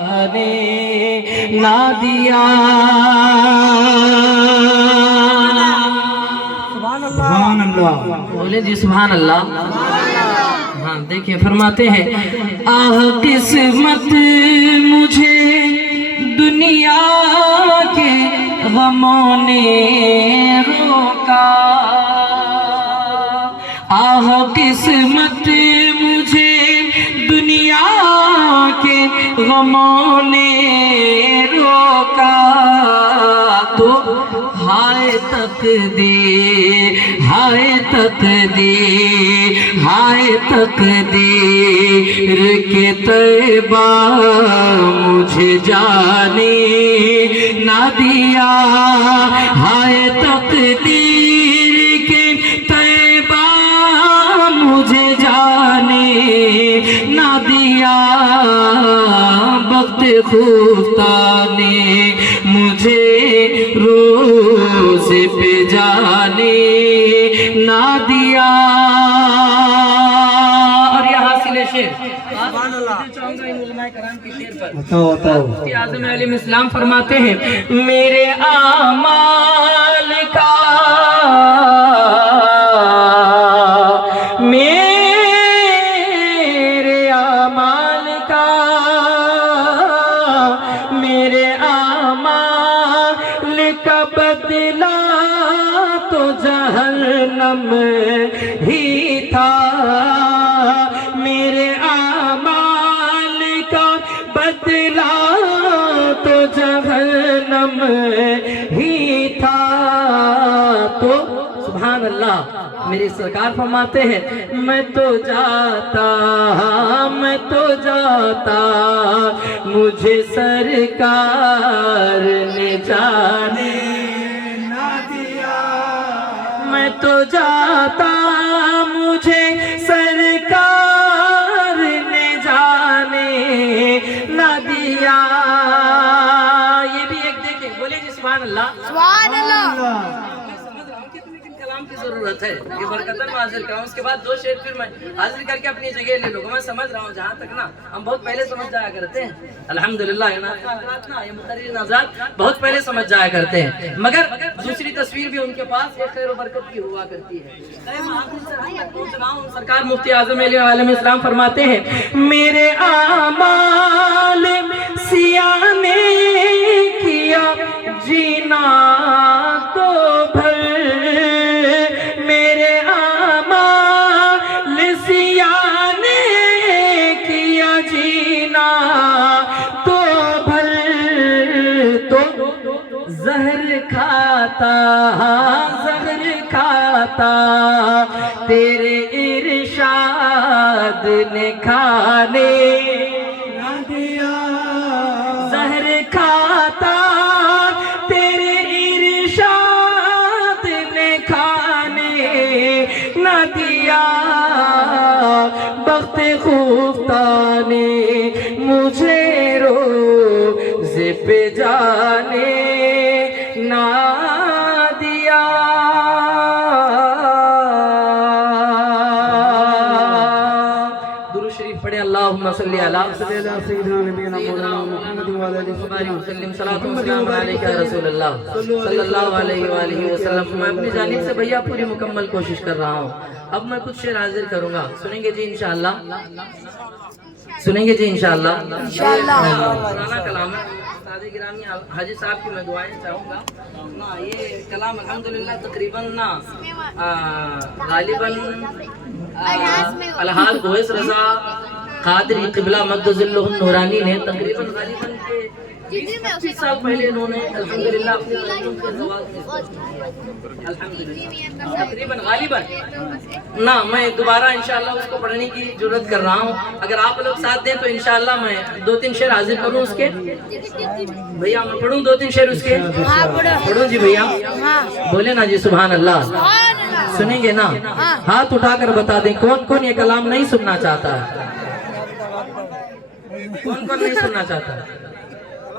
نہ دیا سبحان اللہ بولے جی سبحان اللہ۔ ہاں دیکھیں فرماتے ہیں آہ قسمت مجھے دنیا کے غموں نے روکا، آہ قسمت مجھے دنیا کے غموں نے روکا، تو ہائے تقدیر ہائے تقدیر ہائے تقدیر کہ طیبہ مجھے جانے نہ دیا، ہائے تقدیر کہ طیبہ مجھے جانے نہ دیا، وقت خفتہ نے مجھے روز پہ جانے نہ دیا۔ اور یہ حاصل ہے شعر چاہوں گا ان علماء کرام کے شعر پر۔ مفتی اعظم علیہ السلام فرماتے ہیں میرے اعمال کا بدلا تو جہنم ہی تھا، میرے اعمال کا بدلا تو جہنم ہی تھا، تو سبحان اللہ میرے سرکار فرماتے ہیں میں تو جاتا مجھے سرکار نے جانے نہ دیا، میں تو جاتا مجھے سرکار نے جانے نہ دیا۔ یہ بھی ایک دیکھیں بولے جی سبحان اللہ سبحان اللہ۔ کی ضرورت ہے یہ برکتاً میں حاضر کراؤں، اس کے بعد دو شعر پھر میں حاضر کر کے اپنی جگہ لے لوں گا۔ میں سمجھ رہا ہوں جہاں تک نا ہم بہت پہلے سمجھ جایا کرتے ہیں الحمدللہ، یہ مقررین آزاد بہت پہلے سمجھ جایا کرتے ہیں، مگر دوسری تصویر بھی ان کے پاس ایک خیر و برکت کی ہوا کرتی ہے۔ میں آخری سے تک پہنچ رہا ہوں، سرکار مفتی اعظم علیہ السلام فرماتے ہیں میرے اعمال سیاہ نے کیا جینا تو بھر، میرے اعمال سیاہ نے کیا جینا تو بھر، تو زہر کھاتا تیرے ارشاد نے کھانے نہ دیا، زہر کھاتا تیرے ارشاد نے کھانے نہ دیا، وقت خفتہ نے مجھے روز پہ جانے نہ دیا۔ درود شریف پڑھے اللہم صلی علی سیدنا نبینا مولانا محمد وعلی آلہ وسلم، صلاۃ و سلام علیک یا رسول اللہ صلی اللہ علیہ وآلہ وسلم۔ میں اپنی جانب سے بھیا پوری مکمل کوشش کر رہا ہوں، اب میں کچھ شعر حاضر کروں گا، سنیں گے جی انشاءاللہ، سنیں گے جی انشاءاللہ۔ پرانا کلام ہے، استاد گرامی حاجی صاحب کی میں دعائیں چاہوں گا نا، یہ کلام الحمدللہ تقریباً نا غالباً الحاج گویس رضا قادری قبلہ مد ظلہ النورانی نے تقریباً غالباً کے 20 سال پہلے انہوں نے الحمدللہ اپنے بچوں کے زواج میں الحمدللہ تقریباً غالباً نا، میں دوبارہ انشاءاللہ اس کو پڑھنے کی جرات کر رہا ہوں، اگر آپ لوگ ساتھ دیں تو انشاءاللہ میں 2-3 شعر حاضر کروں اس کے۔ بھیا میں پڑھوں 2-3 شعر اس کے؟ پڑھوں جی بھیا، بولے نا جی سبحان اللہ، سنیں گے نا؟ ہاتھ اٹھا کر بتا دیں کون کون یہ کلام نہیں سننا چاہتا ہے، کون کون نہیں سننا چاہتا ہے؟